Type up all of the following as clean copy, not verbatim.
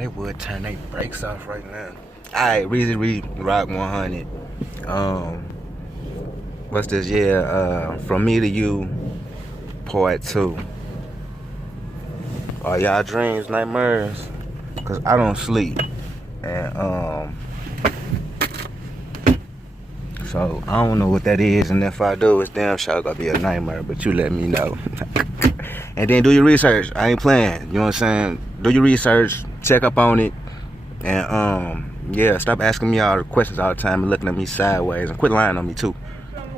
they would turn their brakes off right now. Alright, Reezy Reed, Rock 100. What's this? Yeah, From Me to You, Part 2. Are y'all dreams nightmares? Cause I don't sleep. And so I don't know what that is, and if I do, it's damn sure gonna be a nightmare, but you let me know. And then do your research. I ain't playing, you know what I'm saying? Do your research, check up on it, and yeah, stop asking me all the questions all the time and looking at me sideways, and quit lying on me too.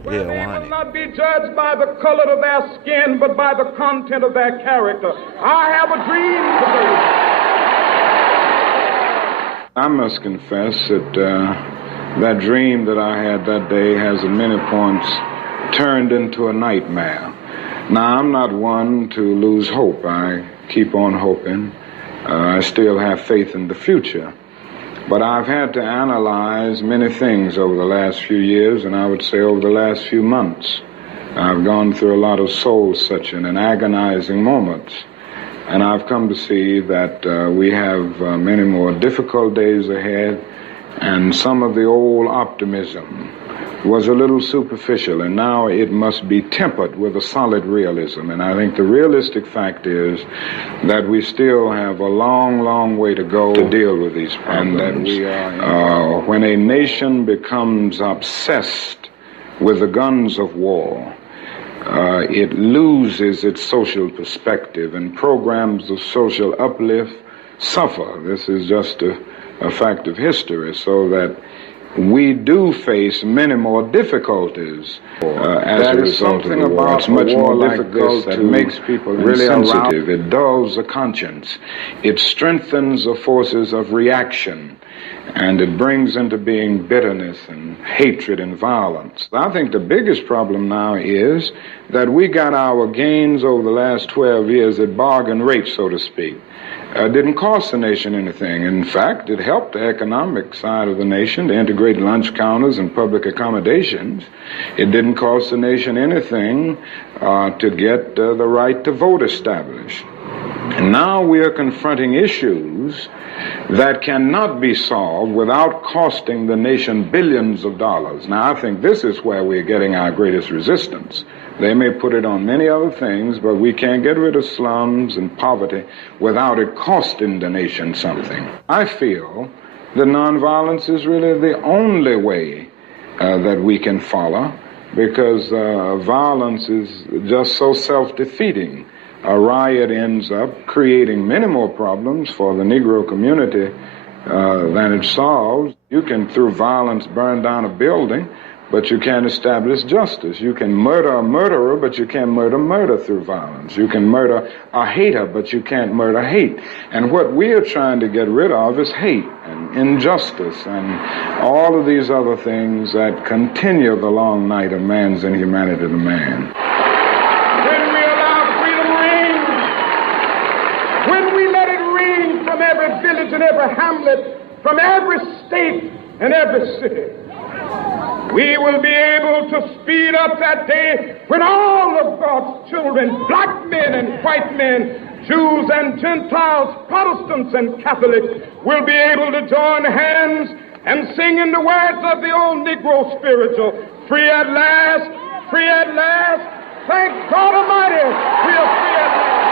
Yeah, 100. They will not be judged by the color of their skin, but by the content of their character. I have a dream today. I must confess that that dream that I had that day has at many points turned into a nightmare. Now, I'm not one to lose hope. I keep on hoping. I still have faith in the future. But I've had to analyze many things over the last few years, and I would say over the last few months. I've gone through a lot of soul-searching and agonizing moments, and I've come to see that we have many more difficult days ahead, and some of the old optimism was a little superficial, and now it must be tempered with a solid realism. And I think the realistic fact is that we still have a long, long way to go to deal with these problems. And that we are, when a nation becomes obsessed with the guns of war, it loses its social perspective, and programs of social uplift suffer. This is just a fact of history, so that we do face many more difficulties as a result of the war. It's much more difficult that makes people really insensitive. It dulls the conscience. It strengthens the forces of reaction, and it brings into being bitterness and hatred and violence. I think the biggest problem now is that we got our gains over the last 12 years at bargain rate, so to speak. Didn't cost the nation anything. In fact, it helped the economic side of the nation to integrate lunch counters and public accommodations. It didn't cost the nation anything to get the right to vote established. And now we are confronting issues that cannot be solved without costing the nation billions of dollars. Now, I think this is where we're getting our greatest resistance. They may put it on many other things, but we can't get rid of slums and poverty without it costing the nation something. I feel that nonviolence is really the only way that we can follow, because violence is just so self-defeating. A riot ends up creating many more problems for the Negro community than it solves. You can, through violence, burn down a building, but you can't establish justice. You can murder a murderer, but you can't murder through violence. You can murder a hater, but you can't murder hate. And what we are trying to get rid of is hate and injustice and all of these other things that continue the long night of man's inhumanity to man. When we allow freedom reign, when we let it reign from every village and every hamlet, from every state and every city, we will be able to speed up that day when all of God's children, black men and white men, Jews and Gentiles, Protestants and Catholics, will be able to join hands and sing in the words of the old Negro spiritual, free at last, thank God Almighty, we are free at last.